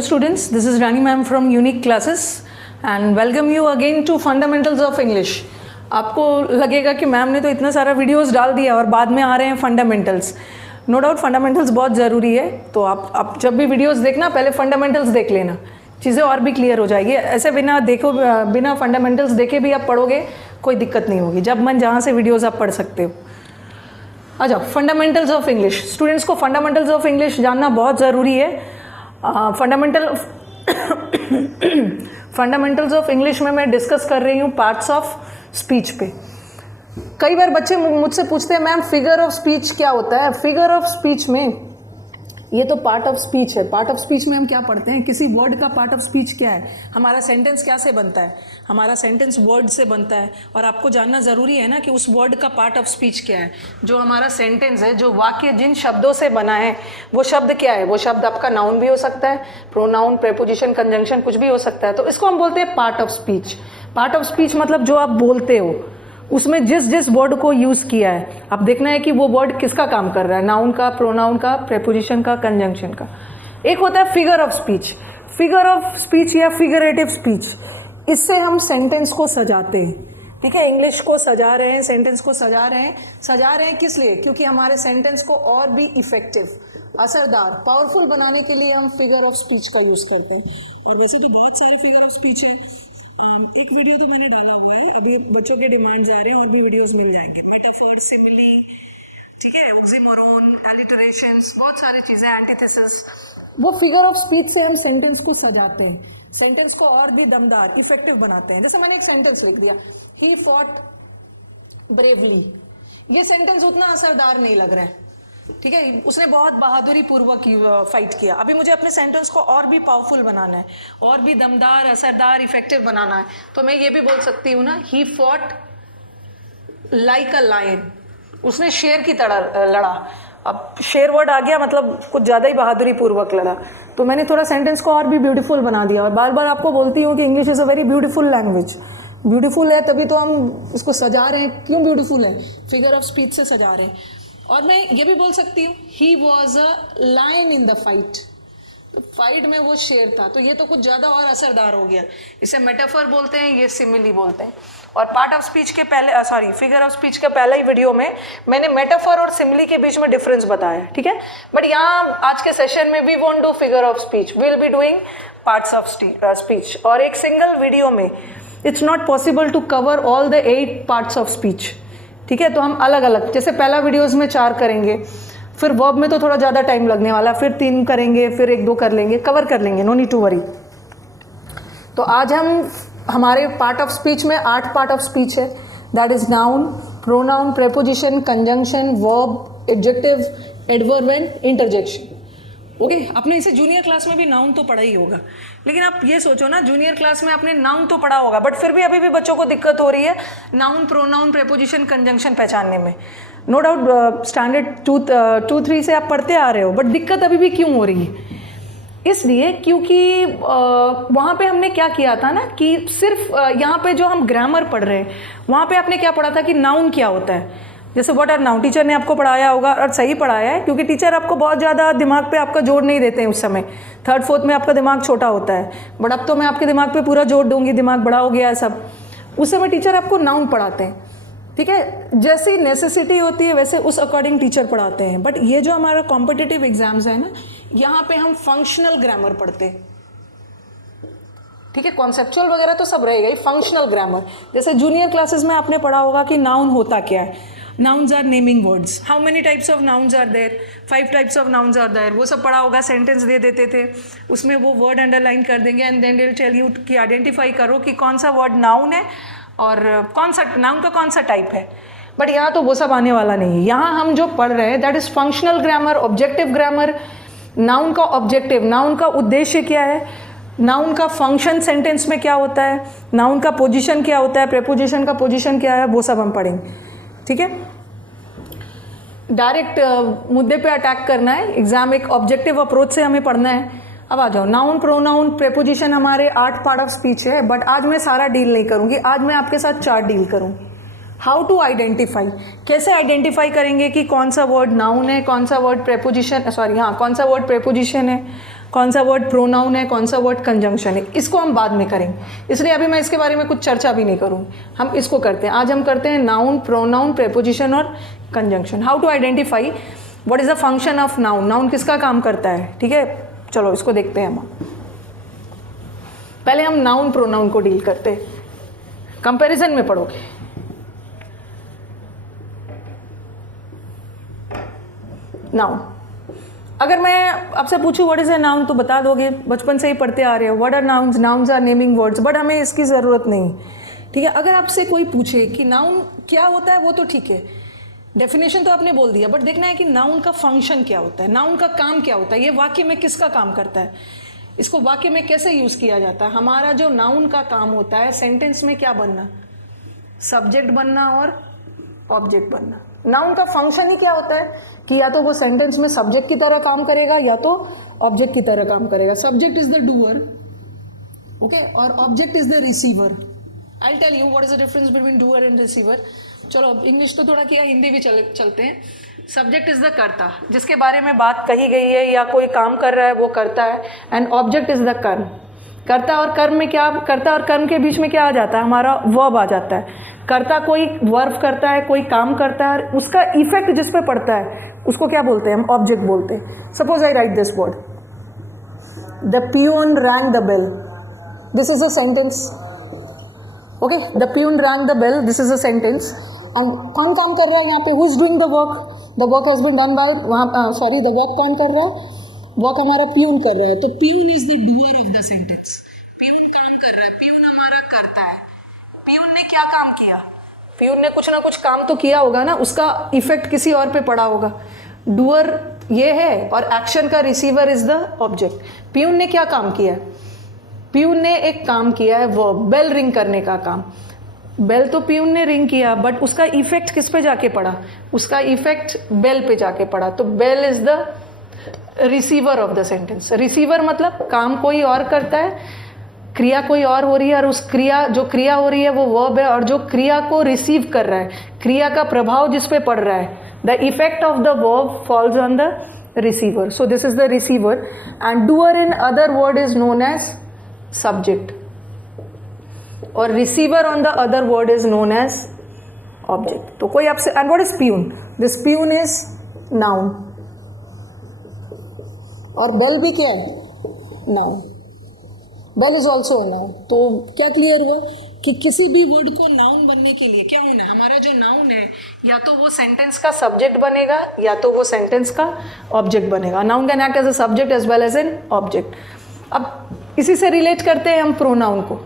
Students, this is Rani ma'am from Unique Classes and welcome you again to Fundamentals of English. आपको लगेगा कि ma'am ने तो इतना सारा वीडियोस डाल दिया और बाद में आ रहे हैं फंडामेंटल्स. नो डाउट फंडामेंटल्स बहुत ज़रूरी है, तो आप जब भी वीडियोस देखना पहले फंडामेंटल्स देख लेना, चीज़ें और भी क्लियर हो जाएगी. ऐसे बिना फंडामेंटल्स देखे भी आप पढ़ोगे कोई दिक्कत नहीं होगी. जब मन जहाँ से वीडियोज़ आप पढ़ सकते हो. आ जाओ, फंडामेंटल्स ऑफ इंग्लिश. स्टूडेंट्स को फंडामेंटल्स ऑफ इंग्लिश जानना बहुत ज़रूरी है. फंडामेंटल्स ऑफ इंग्लिश में मैं डिस्कस कर रही हूँ पार्ट्स ऑफ स्पीच पे. कई बार बच्चे मुझसे पूछते हैं मैम फिगर ऑफ स्पीच क्या होता है. फिगर ऑफ स्पीच में ये तो पार्ट ऑफ स्पीच है. पार्ट ऑफ स्पीच में हम क्या पढ़ते हैं, किसी वर्ड का पार्ट ऑफ स्पीच क्या है, हमारा सेंटेंस क्या से बनता है. हमारा सेंटेंस वर्ड से बनता है और आपको जानना ज़रूरी है ना कि उस वर्ड का पार्ट ऑफ स्पीच क्या है. जो हमारा सेंटेंस है, जो वाक्य जिन शब्दों से बना है वो शब्द क्या है. वो शब्द आपका नाउन भी हो सकता है, प्रोनाउन, प्रेपोजिशन, कंजंक्शन, कुछ भी हो सकता है. तो इसको हम बोलते हैं part of speech. Part of speech मतलब जो आप बोलते हो उसमें जिस वर्ड को यूज़ किया है, अब देखना है कि वो वर्ड किसका काम कर रहा है, नाउन का, प्रोनाउन का, प्रेपोजिशन का, कंजंक्शन का. एक होता है figure of speech. Figure of speech या फिगरेटिव स्पीच, इससे हम सेंटेंस को सजाते हैं. ठीक है, इंग्लिश को सजा रहे हैं, सेंटेंस को सजा रहे हैं किस लिए, क्योंकि हमारे सेंटेंस को और भी इफेक्टिव, असरदार, पावरफुल बनाने के लिए हम फिगर ऑफ स्पीच का यूज़ करते हैं. और वैसे तो बहुत सारे फिगर ऑफ स्पीच है. एक वीडियो तो मैंने डाला हुआ है, अभी बच्चों के डिमांड जा रहे हैं, और भी वीडियोस मिल जाएंगे. मेटाफोर, सिमिली, ठीक है, ऑक्सीमोरोन, एलिटरेशंस, बहुत सारी चीज़ें, एंटीथेसिस. वो फिगर ऑफ स्पीच से हम सेंटेंस को सजाते हैं, सेंटेंस को और भी दमदार, इफेक्टिव बनाते हैं. जैसे मैंने एक सेंटेंस लिख दिया, ही फॉट ब्रेवली. ये सेंटेंस उतना असरदार नहीं लग रहा है, ठीक है, उसने बहुत बहादुरी पूर्वक फाइट किया. अभी मुझे अपने सेंटेंस को और भी पावरफुल बनाना है, और भी दमदार, असरदार, इफेक्टिव बनाना है. तो मैं ये भी बोल सकती हूँ ना, he fought like a lion. उसने शेर की तरह लड़ा. अब शेर वर्ड आ गया, मतलब कुछ ज़्यादा ही बहादुरी पूर्वक लड़ा. तो मैंने थोड़ा सेंटेंस को और भी ब्यूटीफुल बना दिया. और बार बार आपको बोलती हूँ कि English is a very beautiful language. Beautiful है तभी तो हम इसको सजा रहे हैं. क्यों ब्यूटीफुल है, फिगर ऑफ स्पीच से सजा रहे हैं. और मैं ये भी बोल सकती हूँ, he was a lion in the fight. Fight में वो शेर था. तो ये तो कुछ ज़्यादा और असरदार हो गया. इसे मेटाफर बोलते हैं, ये सिमिली बोलते हैं. और पार्ट ऑफ स्पीच के पहले फिगर ऑफ स्पीच के पहले ही वीडियो में मैंने मेटाफर और सिमिली के बीच में डिफरेंस बताया, ठीक है. बट यहाँ आज के सेशन में we won't do figure of speech, we will be doing parts of speech. और एक सिंगल वीडियो में it's not possible to cover all the 8 parts of speech, ठीक है. तो हम अलग अलग, जैसे पहला वीडियोस में 4 करेंगे, फिर वर्ब में तो थोड़ा ज़्यादा टाइम लगने वाला, फिर 3 करेंगे, फिर 1-2 कर लेंगे, कवर कर लेंगे, नो नीड टू वरी. तो आज हमारे पार्ट ऑफ स्पीच में 8 पार्ट ऑफ स्पीच है. That is noun, pronoun, preposition, conjunction, verb, adjective, adverb and interjection. Okay, आपने इसे जूनियर क्लास में भी नाउन तो पढ़ा ही होगा. लेकिन आप ये सोचो ना, जूनियर क्लास में आपने नाउन तो पढ़ा होगा, बट फिर भी अभी भी बच्चों को दिक्कत हो रही है नाउन, प्रोनाउन, प्रेपोजिशन, कंजंक्शन पहचानने में. नो डाउट स्टैंडर्ड 2-3 से आप पढ़ते आ रहे हो, बट दिक्कत अभी भी क्यों हो रही है, इसलिए क्योंकि वहाँ पे हमने क्या किया था ना कि सिर्फ यहाँ पे जो हम ग्रामर पढ़ रहे हैं, वहाँ पे आपने क्या पढ़ा था कि नाउन क्या होता है. जैसे व्हाट आर नाउन, टीचर ने आपको पढ़ाया होगा, और सही पढ़ाया है, क्योंकि टीचर आपको बहुत ज़्यादा दिमाग पे आपका जोर नहीं देते हैं उस समय. 3rd-4th में आपका दिमाग छोटा होता है, बट अब तो मैं आपके दिमाग पे पूरा जोर दूंगी, दिमाग बड़ा हो गया है सब. उस समय टीचर आपको नाउन पढ़ाते हैं, ठीक है, जैसी नेसेसिटी होती है वैसे उस अकॉर्डिंग टीचर पढ़ाते हैं. बट ये जो हमारा कॉम्पिटिटिव एग्जाम्स है ना, यहाँ पे हम फंक्शनल ग्रामर पढ़ते हैं, ठीक है. कॉन्सेप्चुअल वगैरह तो सब रहेगा ही, फंक्शनल ग्रामर. जैसे जूनियर क्लासेस में आपने पढ़ा होगा कि नाउन होता क्या है. Nouns are naming words. How many types of nouns are there? 5 types of nouns are there. वो सब पढ़ा होगा. सेंटेंस दे देते थे, उसमें वो वर्ड अंडरलाइन कर देंगे and then they'll tell you कि आइडेंटिफाई करो कि कौन सा वर्ड नाउन है और कौन सा नाउन का कौन सा टाइप है. बट यहाँ तो वो सब आने वाला नहीं है. यहाँ हम जो पढ़ रहे हैं that is functional grammar, objective grammar. Noun का ऑब्जेक्टिव, नाउन का उद्देश्य क्या है, नाउन का फंक्शन सेंटेंस में क्या होता है, नाउन का पोजिशन क्या होता है, प्रेपोजिशन का पोजिशन क्या है, वो सब हम पढ़ेंगे, ठीक है. डायरेक्ट मुद्दे पे अटैक करना है. एग्जाम एक ऑब्जेक्टिव अप्रोच से हमें पढ़ना है. अब आ जाओ, नाउन, प्रोनाउन, प्रेपोजिशन हमारे 8 पार्ट ऑफ स्पीच है, बट आज मैं सारा डील नहीं करूंगी. आज मैं आपके साथ 4 डील करूंगी. हाउ टू आइडेंटिफाई, कैसे आइडेंटिफाई करेंगे कि कौन सा वर्ड नाउन है, कौन सा वर्ड प्रेपोजिशन, कौन सा वर्ड प्रेपोजिशन है, कौन सा वर्ड प्रोनाउन है, कौन सा वर्ड कंजंक्शन है, इसको हम बाद में करेंगे, इसलिए अभी मैं इसके बारे में कुछ चर्चा भी नहीं करूँगी। हम इसको करते हैं, आज हम करते हैं नाउन, प्रोनाउन, प्रेपोजिशन और conjunction. How to identify what is the function of noun, noun किसका काम करता है, ठीक है। चलो इसको देखते हैं हम। पहले हम नाउन प्रोनाउन को डील करते हैं, कंपैरिजन में पढ़ोगे। नाउन, अगर मैं आपसे पूछूं व्हाट इज ए नाउन तो बता दोगे, बचपन से ही पढ़ते आ रहे हो what are nouns, nouns are naming words, but हमें इसकी ज़रूरत नहीं, ठीक है। अगर आपसे कोई पूछे कि नाउन क्या होता है वो तो ठीक है, डेफिनेशन तो आपने बोल दिया, बट देखना है कि नाउन का फंक्शन क्या होता है, नाउन का काम क्या होता है, ये वाक्य में किसका काम करता है, इसको वाक्य में कैसे यूज़ किया जाता है। हमारा जो नाउन का काम होता है सेंटेंस में क्या बनना, सब्जेक्ट बनना और ऑब्जेक्ट बनना। नाउन का फंक्शन ही क्या होता है कि या तो वो सेंटेंस में सब्जेक्ट की तरह काम करेगा या तो ऑब्जेक्ट की तरह काम करेगा। Subject is the doer, okay, और object is the receiver. I will tell you what is the difference between doer and receiver. चलो इंग्लिश तो थोड़ा किया, हिंदी भी चलते हैं। सब्जेक्ट इज द कर्ता, जिसके बारे में बात कही गई है या कोई काम कर रहा है वो करता है, एंड ऑब्जेक्ट इज द कर्म। कर्ता और कर्म में क्या, कर्ता और कर्म के बीच में क्या आ जाता है, हमारा वर्ब आ जाता है। कर्ता कोई वर्ब करता है, कोई काम करता है, उसका इफेक्ट जिस पे पड़ता है उसको क्या बोलते हैं, हम ऑब्जेक्ट बोलते हैं। Suppose I write this word, the peon rang the bell, this is a sentence, okay, the peon rang the bell, this is a sentence. And कौन काम कर रहा है यहाँ पे, who is doing the work, the work has been done by, वहाँ sorry the work कौन कर रहा है, वर्क हमारा पियून कर रहा है, तो peon is the doer of the sentence. Peon काम कर रहा है, पियून हमारा करता है। पियून ने क्या काम किया, पियून ने कुछ ना कुछ काम तो किया होगा ना, उसका इफेक्ट किसी और पे पड़ा होगा। डूअर ये है और एक्शन का receiver is the object. Peon ने क्या काम किया है, पियून ने एक काम किया है वर्ब, बेल रिंग करने का काम। बेल तो पियून ने रिंग किया, बट उसका इफेक्ट किस पे जाके पड़ा, उसका इफेक्ट बेल पे जाके पड़ा, तो bell is the receiver of the sentence. Receiver मतलब काम कोई और करता है, क्रिया कोई और हो रही है, और उस क्रिया, जो क्रिया हो रही है वो वर्ब है, और जो क्रिया को रिसीव कर रहा है, क्रिया का प्रभाव जिस पे पड़ रहा है, the effect of the verb falls on the receiver, so this is the receiver. And doer in other word is known as subject, और receiver on the other word is known as object. तो कोई आपसे, and what is peon, this peon is noun, और bell भी क्या है, noun, bell is also noun. तो क्या क्लियर हुआ कि किसी भी वर्ड को नाउन बनने के लिए क्या होना है, हमारा जो नाउन है या तो वो सेंटेंस का सब्जेक्ट बनेगा या तो वो सेंटेंस का ऑब्जेक्ट बनेगा। Noun can act as a subject as well as an object. अब इसी से रिलेट करते हैं हम प्रोनाउन को।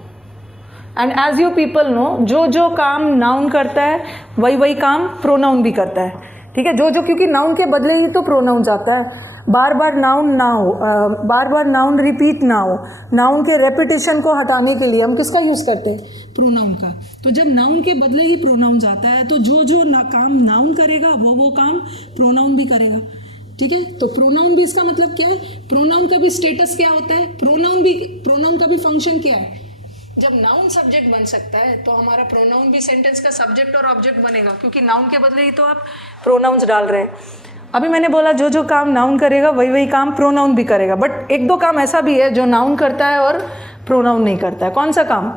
And as you people know, जो जो काम नाउन करता है वही वही काम प्रोनाउन भी करता है, ठीक है। जो जो, क्योंकि नाउन के बदले ही तो प्रोनाउन जाता है। बार बार नाउन ना हो, बार बार नाउन रिपीट ना हो, नाउन के रेपिटेशन को हटाने के लिए हम किसका यूज़ करते हैं, प्रोनाउन का। तो जब नाउन के बदले ही प्रोनाउन जाता है तो जो जो काम नाउन करेगा वो काम प्रोनाउन भी करेगा, ठीक है। तो प्रोनाउन भी, इसका मतलब क्या है, प्रोनाउन का भी स्टेटस क्या होता है, प्रोनाउन का भी फंक्शन क्या है। जब नाउन सब्जेक्ट बन सकता है तो हमारा प्रोनाउन भी सेंटेंस का सब्जेक्ट और ऑब्जेक्ट बनेगा, क्योंकि नाउन के बदले ही तो आप प्रोनाउंस डाल रहे हैं। अभी मैंने बोला जो जो काम नाउन करेगा वही वही काम प्रोनाउन भी करेगा, बट एक दो काम ऐसा भी है जो नाउन करता है और प्रोनाउन नहीं करता है। कौन सा काम,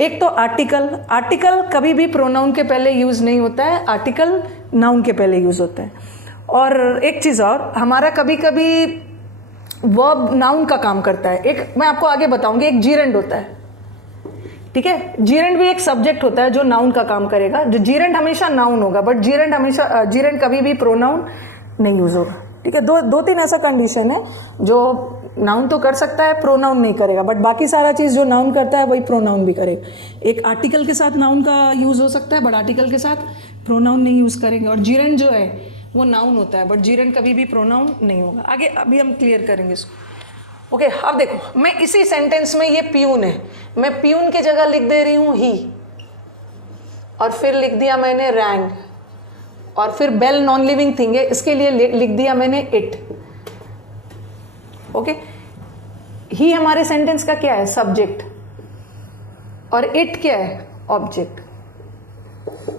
एक तो आर्टिकल। आर्टिकल कभी भी प्रोनाउन के पहले यूज़ नहीं होता है, आर्टिकल नाउन के पहले यूज़ होता है। और एक चीज़ और, हमारा कभी कभी वर्ब नाउन का काम करता है। एक मैं आपको आगे बताऊंगी, एक जीरेंड होता है, ठीक है। जीरेंड भी एक सब्जेक्ट होता है जो नाउन का काम करेगा। जो जीरेंड हमेशा नाउन होगा, बट जीरेंड कभी भी प्रोनाउन नहीं यूज होगा, ठीक है। दो तीन ऐसा कंडीशन है जो नाउन तो कर सकता है, प्रोनाउन नहीं करेगा, बट बाकी सारा चीज़ जो नाउन करता है वही प्रोनाउन भी करेगा। एक आर्टिकल के साथ नाउन का यूज़ हो सकता है, बट आर्टिकल के साथ प्रोनाउन नहीं यूज़ करेंगे। और जीरेंड जो है वो नाउन होता है, बट जीरेंड कभी भी प्रोनाउन नहीं होगा। आगे अभी हम क्लियर करेंगे इसको, ओके। अब देखो, मैं इसी सेंटेंस में, ये पियून है, मैं पियून की जगह लिख दे रही हूँ ही, और फिर लिख दिया मैंने रैंग, और फिर बेल नॉन लिविंग थिंग है, इसके लिए लिख दिया मैंने इट, ओके। ही हमारे सेंटेंस का क्या है, सब्जेक्ट, और इट क्या है, ऑब्जेक्ट।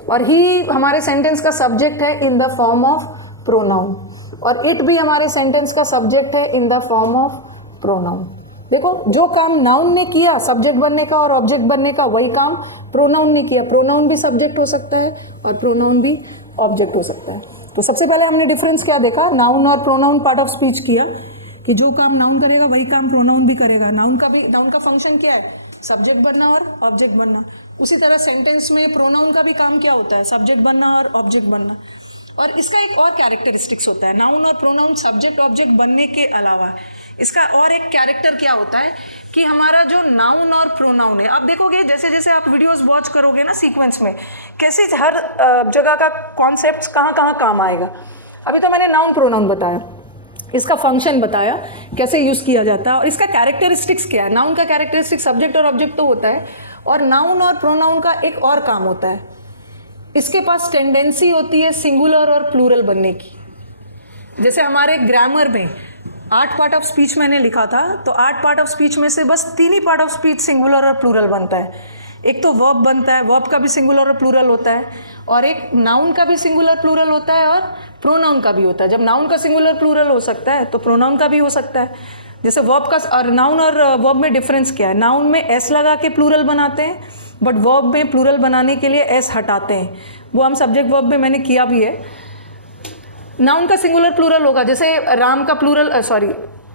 और ही हमारे सेंटेंस का सब्जेक्ट है in the form of pronoun, और इट भी हमारे सेंटेंस का सब्जेक्ट है in the form of pronoun. देखो जो काम नाउन ने किया सब्जेक्ट बनने का और ऑब्जेक्ट बनने का, वही काम प्रोनाउन ने किया। प्रोनाउन भी सब्जेक्ट हो सकता है और प्रोनाउन भी ऑब्जेक्ट हो सकता है। तो सबसे पहले हमने डिफरेंस क्या देखा, नाउन और प्रोनाउन पार्ट ऑफ स्पीच किया कि जो काम नाउन करेगा वही काम प्रोनाउन भी करेगा। नाउन का फंक्शन क्या है, सब्जेक्ट बनना और ऑब्जेक्ट बनना। उसी तरह सेंटेंस में प्रोनाउन का भी काम क्या होता है, सब्जेक्ट बनना और ऑब्जेक्ट बनना। और इसका एक और कैरेक्टरिस्टिक्स होता है, नाउन और प्रोनाउन सब्जेक्ट ऑब्जेक्ट बनने के अलावा इसका और एक कैरेक्टर क्या होता है कि हमारा जो नाउन और प्रोनाउन है, आप देखोगे जैसे जैसे आप वीडियोस वॉच करोगे ना सीक्वेंस में, कैसे हर जगह का कॉन्सेप्ट कहाँ कहाँ काम आएगा। अभी तो मैंने नाउन प्रोनाउन बताया, इसका फंक्शन बताया कैसे यूज़ किया जाता है और इसका कैरेक्टरिस्टिक्स क्या है। नाउन का कैरेक्टरिस्टिक्स सब्जेक्ट और ऑब्जेक्ट तो होता है, और नाउन और प्रोनाउन का एक और काम होता है, इसके पास टेंडेंसी होती है सिंगुलर और प्लूरल बनने की। जैसे हमारे ग्रामर में 8 पार्ट ऑफ स्पीच मैंने लिखा था, तो 8 पार्ट ऑफ स्पीच में से बस 3 ही पार्ट ऑफ स्पीच सिंगुलर और प्लूरल बनता है। एक तो वर्ब बनता है, वर्ब का भी सिंगुलर और प्लूरल होता है, और एक नाउन का भी सिंगुलर प्लूरल होता है और प्रोनाउन का भी होता है। जब नाउन का सिंगुलर प्लूरल हो सकता है तो प्रोनाउन का भी हो सकता है। जैसे वर्ब का और नाउन और वर्ब में डिफरेंस क्या है, नाउन में एस लगा के प्लूरल बनाते हैं, बट वर्ब में प्लूरल बनाने के लिए एस हटाते हैं। वो हम सब्जेक्ट वर्ब में मैंने किया भी है। नाउन का सिंगुलर प्लूरल होगा, जैसे राम का प्लूरल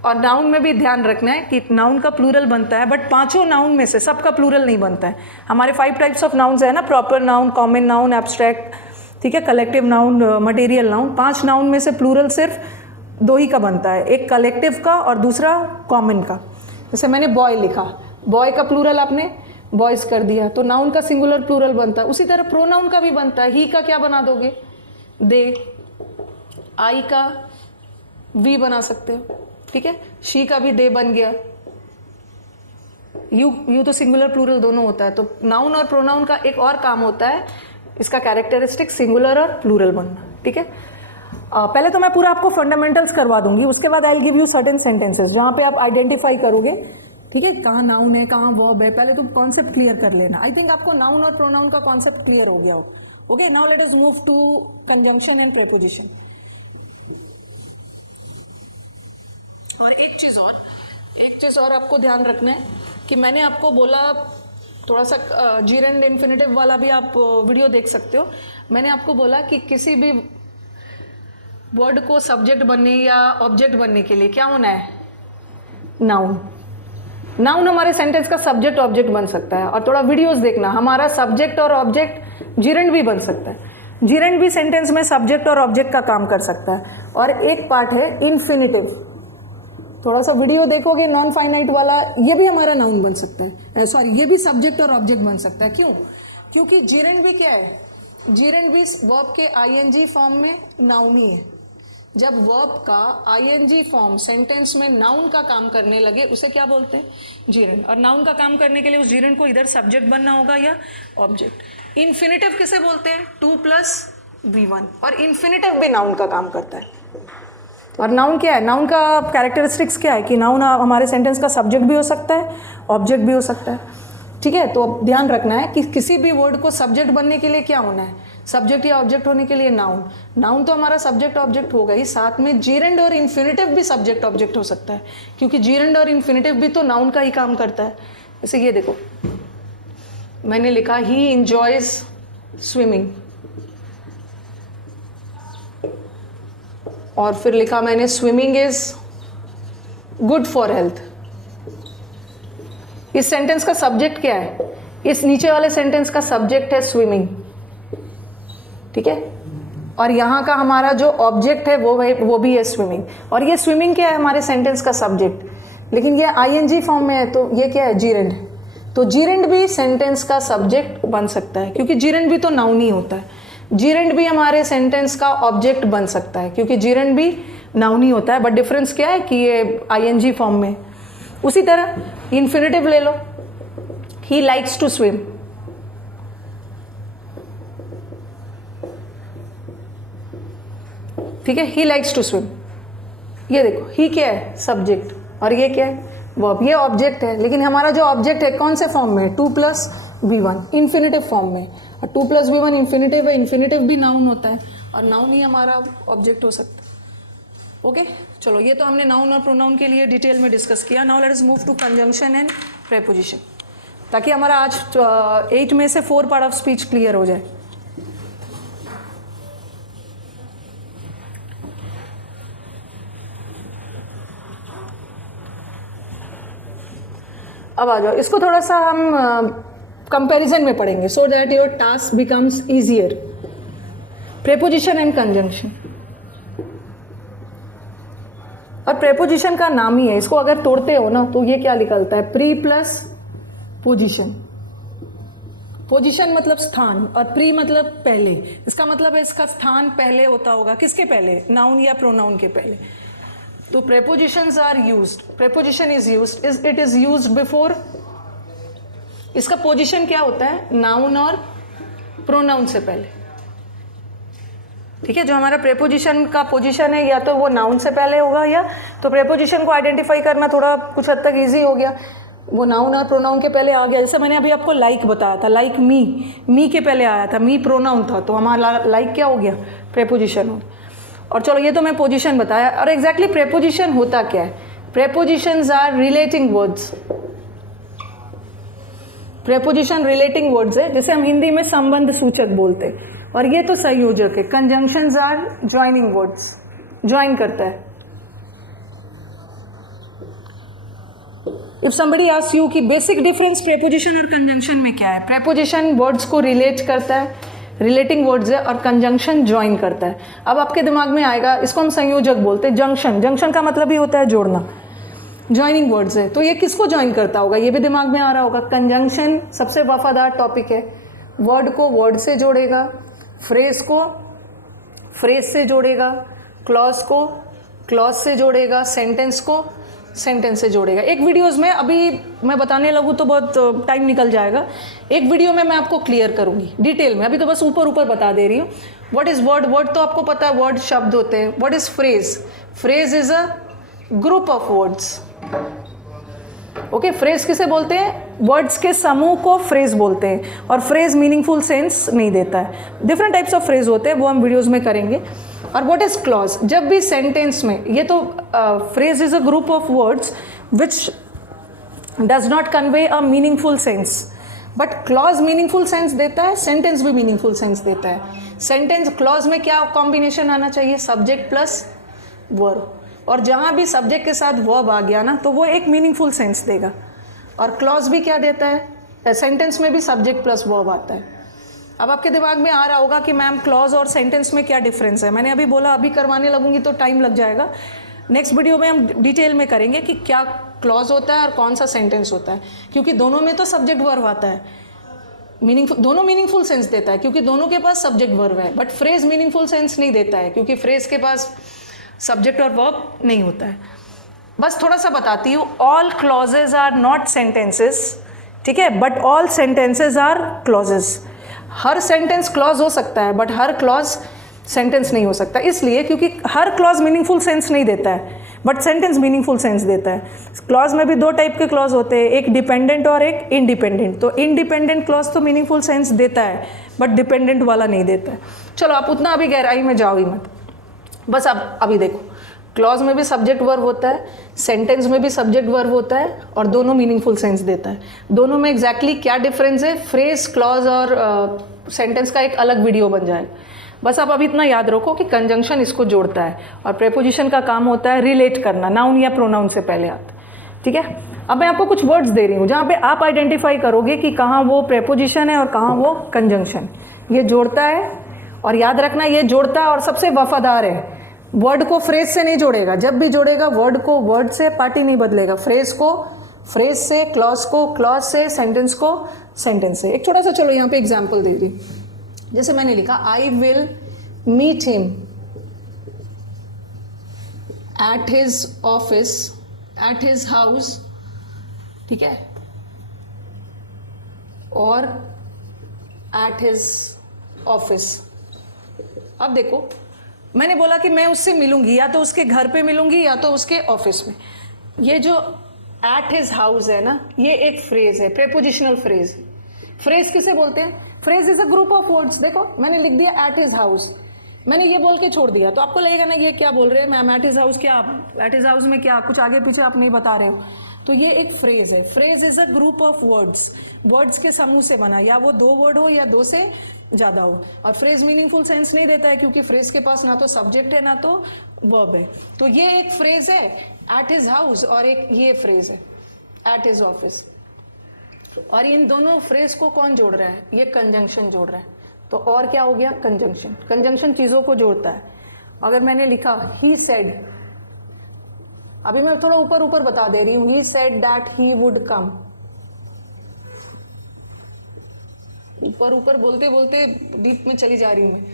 और नाउन में भी ध्यान रखना है कि नाउन का प्लूरल बनता है, बट 5 नाउन में से सबका प्लूरल नहीं बनता है। हमारे 5 टाइप्स ऑफ नाउन्स है ना, proper noun, common noun, abstract, ठीक है, collective noun, material noun. 5 noun में से प्लूरल सिर्फ 2 ही का बनता है, एक कलेक्टिव का और दूसरा कॉमन का। जैसे मैंने बॉय लिखा, बॉय का प्लूरल आपने बॉयज कर दिया, तो नाउन का सिंगुलर प्लूरल बनता है। उसी तरह प्रोनाउन का भी बनता है, ही का क्या बना दोगे, दे, आई का वी बना सकते हो, ठीक है, शी का भी दे बन गया। यू तो सिंगुलर प्लूरल दोनों होता है। तो नाउन और प्रोनाउन का एक और काम होता है, इसका कैरेक्टरिस्टिक सिंगुलर और प्लूरल बनना, ठीक है। पहले तो मैं पूरा आपको फंडामेंटल्स करवा दूंगी, उसके बाद I will give you certain sentences जहां पे आप आइडेंटिफाई करोगे, ठीक है, कहाँ नाउन है कहाँ वर्ब है। पहले तो कॉन्सेप्ट क्लियर कर लेना। आई थिंक आपको नाउन और प्रोनाउन का कॉन्सेप्ट क्लियर हो गया हो। Okay, now let us move to conjunction and preposition. और एक चीज़ और आपको ध्यान रखना है कि मैंने आपको बोला, थोड़ा सा जीरेंड इन्फिनेटिव वाला भी आप वीडियो देख सकते हो। मैंने आपको बोला कि किसी भी वर्ड को सब्जेक्ट बनने या ऑब्जेक्ट बनने के लिए क्या होना है, नाउन। नाउन हमारे सेंटेंस का सब्जेक्ट ऑब्जेक्ट बन सकता है। और थोड़ा वीडियोस देखना, हमारा सब्जेक्ट और ऑब्जेक्ट जीरेंड भी बन सकता है। जीरेंड भी सेंटेंस में सब्जेक्ट और ऑब्जेक्ट का काम कर सकता है। और एक पार्ट है इन्फिनेटिव, थोड़ा सा वीडियो देखोगे नॉन फाइनाइट वाला, ये भी हमारा नाउन बन सकता है, सॉरी ये भी सब्जेक्ट और ऑब्जेक्ट बन सकता है। क्यों? क्योंकि जीरेंड भी क्या है, जीरेंड भी वर्ब के आईएनजी फॉर्म में नाउन ही है। जब वर्ब का आईएनजी फॉर्म सेंटेंस में नाउन का काम करने लगे उसे क्या बोलते हैं, जीरेंड। और नाउन का काम करने के लिए उस जीरेंड को इधर सब्जेक्ट बनना होगा या ऑब्जेक्ट। इन्फिनेटिव किसे बोलते हैं, 2+V1। और इन्फिनेटिव भी नाउन का काम करता है। और नाउन क्या है, नाउन का कैरेक्टरिस्टिक्स क्या है कि नाउन हमारे सेंटेंस का सब्जेक्ट भी हो सकता है, ऑब्जेक्ट भी हो सकता है, ठीक है। तो ध्यान रखना है कि किसी भी वर्ड को सब्जेक्ट बनने के लिए क्या होना है, सब्जेक्ट या ऑब्जेक्ट होने के लिए नाउन। नाउन तो हमारा सब्जेक्ट ऑब्जेक्ट होगा ही, साथ में जीरेंड और इन्फिनेटिव भी सब्जेक्ट ऑब्जेक्ट हो सकता है, क्योंकि जीरेंड और इन्फिनेटिव भी तो नाउन का ही काम करता है। जैसे ये देखो, मैंने लिखा ही इंजॉयज स्विमिंग, और फिर लिखा मैंने swimming is good for health. इस सेंटेंस का सब्जेक्ट क्या है, इस नीचे वाले सेंटेंस का सब्जेक्ट है स्विमिंग, ठीक है। और यहाँ का हमारा जो ऑब्जेक्ट है वो भी है स्विमिंग। और ये स्विमिंग क्या है, हमारे सेंटेंस का सब्जेक्ट, लेकिन ये आईएनजी फॉर्म में है, तो ये क्या है, जीरेंड। तो जीरेंड भी सेंटेंस का सब्जेक्ट बन सकता है, क्योंकि जीरेंड भी तो नाउन ही होता है। जीरेंड भी हमारे सेंटेंस का ऑब्जेक्ट बन सकता है, क्योंकि जीरेंड भी नाउन ही होता है, बट डिफरेंस क्या है कि ये आईएनजी फॉर्म में। उसी तरह इन्फिनेटिव ले लो, ही लाइक्स टू स्विम, ठीक है, ही लाइक्स टू स्विम। ये देखो, ही क्या है, सब्जेक्ट, और ये क्या है, वर्ब। ये ऑब्जेक्ट है, लेकिन हमारा जो ऑब्जेक्ट है कौन से फॉर्म में, 2+V1 इन्फिनेटिव फॉर्म में। और 2+V1 इन्फिनेटिव है, इन्फिनेटिव भी नाउन होता है। और नाउन ही हमारा ऑब्जेक्ट हो सकता है। ओके चलो, ये तो हमने नाउन और प्रोनाउन के लिए डिटेल में डिस्कस किया। Now let us move to conjunction and preposition, ताकि हमारा आज 8 में से 4 पार्ट ऑफ स्पीच क्लियर हो जाए। अब आ जाओ, इसको थोड़ा सा हम कंपैरिजन में पढ़ेंगे so that your task becomes easier. Preposition and conjunction, और प्रेपोजिशन का नाम ही है, इसको अगर तोड़ते हो ना तो ये क्या निकलता है, प्री प्लस पोजिशन। पोजिशन मतलब स्थान और प्री मतलब पहले, इसका मतलब है इसका स्थान पहले होता होगा, किसके पहले, नाउन या प्रोनाउन के पहले। तो prepositions are used, preposition is used, it is used before. इसका पोजिशन क्या होता है, नाउन और प्रोनाउन से पहले। ठीक है, जो हमारा प्रेपोजिशन का पोजीशन है या तो वो नाउन से पहले होगा, या तो प्रेपोजिशन को आइडेंटिफाई करना थोड़ा कुछ हद तक इजी हो गया, वो नाउन और प्रोनाउन के पहले आ गया। जैसे मैंने अभी आपको लाइक बताया था, लाइक मी के पहले आया था, मी प्रोनाउन था, तो हमारा लाइक क्या हो गया, प्रेपोजिशन हो गया। और चलो, ये तो मैं पोजीशन बताया। और एग्जैक्टली प्रेपोजिशन होता क्या है, prepositions are relating words. Preposition relating words है, जैसे हम हिंदी में संबंध सूचक बोलते हैं, और ये तो संयोजक है। Conjunctions are joining words, join करता है। इफ समबडी आस्क्स यू कि बेसिक डिफरेंस प्रेपोजिशन और कंजंक्शन में क्या है, प्रेपोजिशन वर्ड्स को रिलेट करता है, रिलेटिंग वर्ड्स है, और कंजंक्शन ज्वाइन करता है। अब आपके दिमाग में आएगा, इसको हम संयोजक बोलते हैं। जंक्शन, जंक्शन का मतलब ही होता है जोड़ना, ज्वाइनिंग वर्ड्स है, तो ये किसको ज्वाइन करता होगा, ये भी दिमाग में आ रहा होगा। कंजंक्शन सबसे वफादार टॉपिक है, वर्ड को वर्ड से जोड़ेगा, फ्रेज को फ्रेज से जोड़ेगा, क्लॉज को क्लॉज से जोड़ेगा, सेंटेंस को सेंटेंस से जोड़ेगा। एक वीडियोस में अभी मैं बताने लगूँ तो बहुत टाइम निकल जाएगा, एक वीडियो में मैं आपको क्लियर करूंगी डिटेल में, अभी तो बस ऊपर ऊपर बता दे रही हूँ। व्हाट इज वर्ड, वर्ड तो आपको पता है, वर्ड शब्द होते हैं। What is phrase, phrase is a group of words. Okay, phrase किसे बोलते हैं, वर्ड्स के समूह को फ्रेज बोलते हैं, और फ्रेज मीनिंगफुल सेंस नहीं देता है। डिफरेंट टाइप्स ऑफ फ्रेज होते हैं, वो हम वीडियोस में करेंगे। और व्हाट इज क्लॉज, जब भी सेंटेंस में, ये तो phrase is a group of words which does not convey a meaningful sense, but clause meaningful sense देता है, सेंटेंस भी मीनिंगफुल सेंस देता है। सेंटेंस क्लॉज में क्या कॉम्बिनेशन आना चाहिए, सब्जेक्ट प्लस वर्ब, और जहाँ भी सब्जेक्ट के साथ वर्ब आ गया ना तो वो एक मीनिंगफुल सेंस देगा। और क्लॉज भी क्या देता है, सेंटेंस में भी सब्जेक्ट प्लस वर्ब आता है। अब आपके दिमाग में आ रहा होगा कि मैम क्लॉज और सेंटेंस में क्या डिफरेंस है। मैंने अभी बोला अभी करवाने लगूंगी तो टाइम लग जाएगा, नेक्स्ट वीडियो में हम डिटेल में करेंगे कि क्या क्लॉज होता है और कौन सा सेंटेंस होता है, क्योंकि दोनों में तो सब्जेक्ट वर्ब आता है। मीनिंगफुल, दोनों मीनिंगफुल सेंस देता है क्योंकि दोनों के पास सब्जेक्ट वर्ब है, बट फ्रेज मीनिंगफुल सेंस नहीं देता है क्योंकि फ्रेज के पास सब्जेक्ट और वर्ब नहीं होता है। बस थोड़ा सा बताती हूँ, all clauses are not sentences, ठीक है, but all sentences are clauses. हर सेंटेंस क्लॉज हो सकता है बट हर क्लॉज सेंटेंस नहीं हो सकता, इसलिए क्योंकि हर क्लॉज मीनिंगफुल सेंस नहीं देता है बट सेंटेंस मीनिंगफुल सेंस देता है। क्लॉज में भी 2 टाइप के क्लॉज होते हैं, एक डिपेंडेंट और एक इंडिपेंडेंट। तो इंडिपेंडेंट क्लॉज तो मीनिंगफुल सेंस देता है बट डिपेंडेंट वाला नहीं देता है। चलो आप उतना अभी गहराई में जाओ ही मत, बस अब अभी देखो, क्लॉज में भी सब्जेक्ट वर्ब होता है, सेंटेंस में भी सब्जेक्ट वर्ब होता है, और दोनों मीनिंगफुल सेंस देता है। दोनों में एग्जैक्टली क्या डिफरेंस है, फ्रेज, क्लॉज और सेंटेंस का एक अलग वीडियो बन जाए। बस आप अभी इतना याद रखो कि कंजंक्शन इसको जोड़ता है और प्रेपोजिशन का काम होता है रिलेट करना, नाउन या प्रोनाउन से पहले आता है। ठीक है, अब मैं आपको कुछ वर्ड्स दे रही हूँ जहाँ पे आप आइडेंटिफाई करोगे कि कहाँ वो प्रेपोजिशन है और कहाँ वो कंजंक्शन। ये जोड़ता है, और याद रखना ये जोड़ता है और सबसे वफादार है। वर्ड को फ्रेज से नहीं जोड़ेगा, जब भी जोड़ेगा वर्ड को वर्ड से, पार्टी नहीं बदलेगा। फ्रेज को फ्रेज से, क्लॉज को क्लॉज से, सेंटेंस को सेंटेंस से। एक छोटा सा चलो यहाँ पे एग्जाम्पल दे दी, जैसे मैंने लिखा I will meet him at his office, at his house, ठीक है, और एट हिज ऑफिस। अब देखो, मैंने बोला कि मैं उससे मिलूंगी, या तो उसके घर पे मिलूंगी या तो उसके ऑफिस में। ये जो एट हिज हाउस है ना, ये एक फ्रेज है, प्रेपोजिशनल फ्रेज। फ्रेज किसे बोलते हैं, phrase is a group of words. देखो मैंने लिख दिया एट हिज हाउस, मैंने ये बोल के छोड़ दिया तो आपको लगेगा ना ये क्या बोल रहे हैं मैम, एट हिज हाउस क्या, एट हिज हाउस में क्या, कुछ आगे पीछे आप नहीं बता रहे हो। तो ये एक फ्रेज है। Phrase is a group of words, words के समूह से बना, या वो 2 वर्ड हो या 2 से ज्यादा हो। और फ्रेज मीनिंगफुल सेंस नहीं देता है क्योंकि फ्रेज के पास ना तो सब्जेक्ट है ना तो वर्ब है। तो ये एक फ्रेज है एट हिज हाउस, और एक ये फ्रेज है एट हिज ऑफिस। और इन दोनों फ्रेज को कौन जोड़ रहा है? ये कंजंक्शन जोड़ रहा है। तो और क्या हो गया? कंजंक्शन। कंजंक्शन चीजों को जोड़ता है। अगर मैंने लिखा ही सेड, अभी मैं थोड़ा ऊपर ऊपर बता दे रही हूं, ही सेड दैट ही वुड कम। ऊपर ऊपर बोलते बोलते डीप में चली जा रही हूं मैं।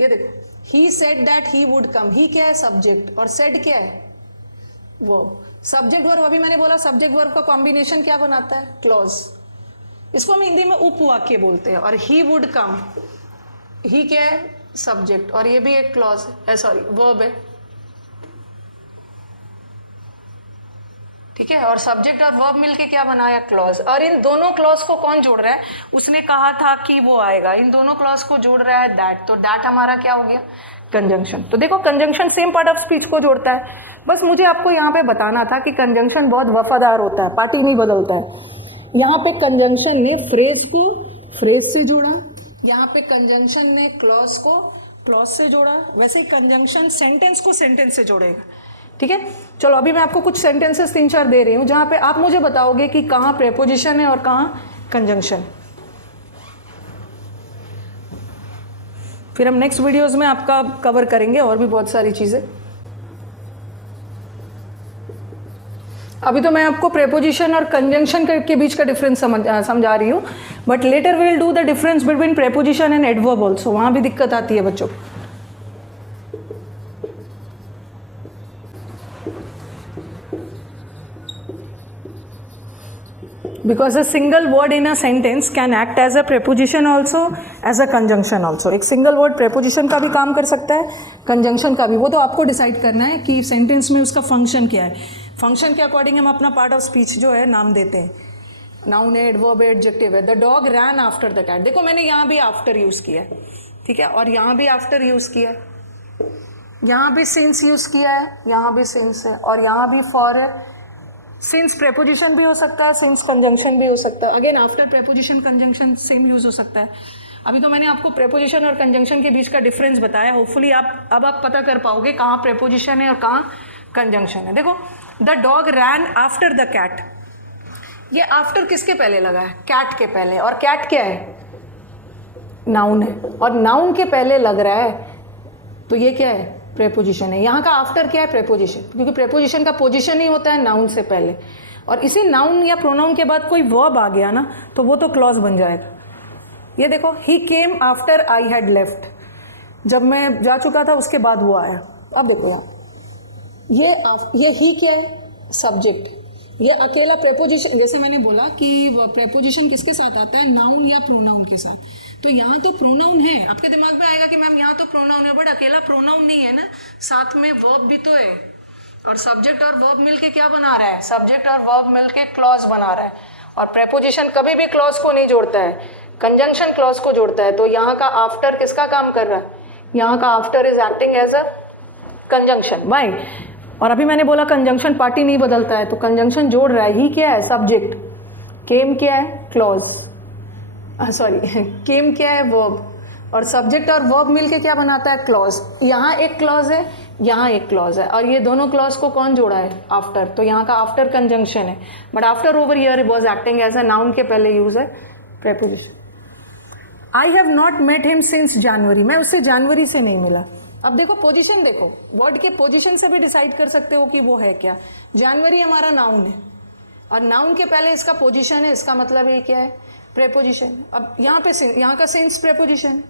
ये देखो, he said that he would come. He क्या है? सब्जेक्ट। और सेड क्या है? वर्ब। सब्जेक्ट वर्ब, अभी मैंने बोला सब्जेक्ट वर्ब का कॉम्बिनेशन क्या बनाता है? क्लॉज। इसको हम हिंदी में उपवाक्य बोलते हैं। और ही वुड कम, ही क्या है? सब्जेक्ट, और ये भी एक क्लॉज है, सॉरी वर्ब है, ठीक है। और सब्जेक्ट और वर्ब मिलके क्या बनाया? क्लॉज। और इन दोनों क्लॉज को कौन जोड़ रहा है? उसने कहा था कि वो आएगा, इन दोनों क्लॉज को जोड़ रहा है दैट। तो दैट हमारा क्या हो गया? कंजंक्शन। तो देखो, conjunction same part of speech को जोड़ता है। बस मुझे आपको यहाँ पे बताना था कि कंजंक्शन बहुत वफादार होता है, पार्टी नहीं बदलता है। यहाँ पे कंजंक्शन ने फ्रेज को फ्रेज से जोड़ा, यहाँ पे कंजंक्शन ने क्लॉज को क्लॉज से जोड़ा, वैसे ही कंजंक्शन सेंटेंस को सेंटेंस से जोड़ेगा, ठीक है। चलो अभी मैं आपको कुछ सेंटेंसेस 3-4 दे रही हूँ जहाँ पे आप मुझे बताओगे कि कहाँ प्रेपोजिशन है और कहाँ कंजंक्शन। फिर हम नेक्स्ट वीडियोस में आपका कवर करेंगे और भी बहुत सारी चीज़ें। अभी तो मैं आपको प्रेपोजिशन और कंजंक्शन के बीच का डिफरेंस समझा रही हूँ, but later we will do the difference between preposition and adverb also. वहाँ भी दिक्कत आती है बच्चों। Because a single word in a sentence can act as a preposition also, as a conjunction also. एक single word preposition का भी काम कर सकता है, conjunction का भी। वो तो आपको डिसाइड करना है कि सेंटेंस में उसका फंक्शन क्या है। फंक्शन के अकॉर्डिंग हम अपना पार्ट ऑफ स्पीच जो है नाम देते हैं। नाउन है, एडवर्ब है, एडजेक्टिव है। The dog ran after the cat. देखो मैंने यहाँ भी आफ्टर यूज किया है, ठीक है, और यहाँ भी आफ्टर यूज किया है, यहाँ भी सिंस यूज किया है, यहाँ भी सिंस है, और यहाँ भी फॉर है। सिंस प्रेपोजिशन भी हो सकता है, सिंस कंजंक्शन भी हो सकता है। Again after preposition conjunction same use हो सकता है। अभी तो मैंने आपको प्रेपोजिशन और कंजंक्शन के बीच का डिफरेंस बताया। होपफुली आप पता कर पाओगे कहाँ प्रेपोजिशन है और कहाँ कंजंक्शन है। देखो, the dog ran after the cat. ये आफ्टर किसके पहले लगा है? कैट के पहले। और कैट क्या है? नाउन है, और नाउन के पहले लग रहा है, तो ये क्या है? प्रेपोजिशन है। यहाँ का आफ्टर क्या है? प्रेपोजिशन, क्योंकि प्रेपोजिशन का पोजिशन ही होता है नाउन से पहले। और इसी नाउन या प्रोनाउन के बाद कोई वर्ब आ गया ना, तो वो तो क्लॉज बन जाएगा। ये देखो, he came after I had left. जब मैं जा चुका था उसके बाद वो आया। अब देखो यहाँ, ये ही क्या है? सब्जेक्ट। ये अकेला प्रेपोजिशन, जैसे मैंने बोला कि प्रेपोजिशन किसके साथ आता है? नाउन या प्रोनाउन के साथ। तो यहाँ तो प्रोनाउन है। आपके दिमाग में आएगा कि मैम यहाँ तो प्रोनाउन है, बट अकेला प्रोनाउन नहीं है ना, साथ में वर्ब भी तो है। और सब्जेक्ट और वर्ब मिलके क्या बना रहा है? सब्जेक्ट और वर्ब मिलके क्लॉज बना रहा है। और प्रेपोजिशन कभी भी क्लॉज को नहीं जोड़ता है, कंजंक्शन क्लॉज को जोड़ता है। तो यहाँ का आफ्टर किसका काम कर रहा है? यहाँ का after is acting as a conjunction. By. और अभी मैंने बोला कंजंक्शन पार्टी नहीं बदलता है, तो कंजंक्शन जोड़ रहा है। ही क्या है? सब्जेक्ट। केम क्या है? क्लॉज। सॉरी, केम क्या है? वर्ब। और सब्जेक्ट और वर्ब मिलके क्या बनाता है? क्लॉज। यहाँ एक क्लॉज है, यहाँ एक क्लॉज है, और ये दोनों क्लॉज को कौन जोड़ा है? आफ्टर। तो यहाँ का आफ्टर कंजंक्शन है, but after over here was acting as a noun के पहले यूज है preposition. I have not met him since January. मैं उससे जनवरी से नहीं मिला। अब देखो पोजीशन, देखो वर्ड के पोजीशन से भी डिसाइड कर सकते हो कि वो है क्या। जनवरी हमारा नाउन है, और नाउन के पहले इसका पोजीशन है, इसका मतलब ये क्या है? प्रेपोजिशन। अब यहाँ पे यहाँ का सिंस प्रेपोजिशन।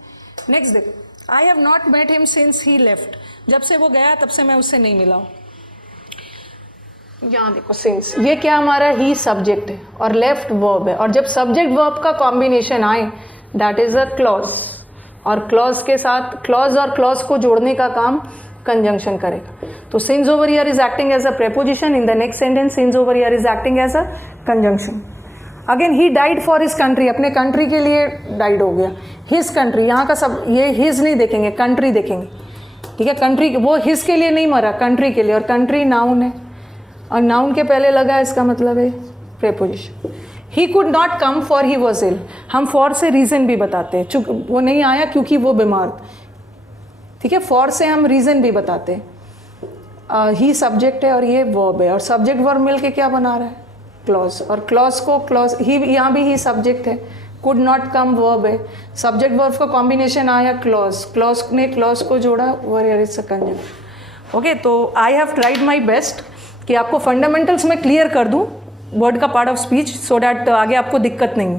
नेक्स्ट देखो, I have not met him since he left. जब से वो गया तब से मैं उससे नहीं मिला। यहाँ देखो सिंस, ये क्या हमारा? ही सब्जेक्ट है और लेफ्ट वर्ब है। और जब सब्जेक्ट वर्ब का कॉम्बिनेशन आए, दैट इज अ क्लॉज। और क्लॉज के साथ क्लॉज और क्लॉज को जोड़ने का काम कंजंक्शन करेगा। तो since over here is acting as a preposition. In the next sentence since over here is acting as a conjunction. Again he died for his country, अपने कंट्री के लिए डाइड हो गया। हिज कंट्री, यहाँ का सब ये हिज नहीं देखेंगे, कंट्री देखेंगे, ठीक है। कंट्री, वो हिज के लिए नहीं मरा, कंट्री के लिए, और कंट्री नाउन है और नाउन के पहले लगा है, इसका मतलब है preposition. He could not come for he was ill, हम फॉर से रीज़न भी बताते हैं, चूँकि वो नहीं आया क्योंकि वो बीमार, ठीक है। फॉर से हम रीज़न भी बताते हैं। ही सब्जेक्ट है और ये वर्ब है, और सब्जेक्ट वर्ब मिल के क्या बना रहा है, क्लॉज, और क्लॉज को क्लॉज, ही यहाँ भी ही सब्जेक्ट है, कुड नॉट कम वर्ब है, सब्जेक्ट वर्ब का कॉम्बिनेशन आया क्लॉज, क्लॉज ने क्लॉज को जोड़ा, वेयर इज कंजंक्शन। ओके, तो I have tried my best कि आपको फंडामेंटल्स में क्लियर कर दूँ वर्ड का part of speech, so that आगे आपको दिक्कत नहीं हो।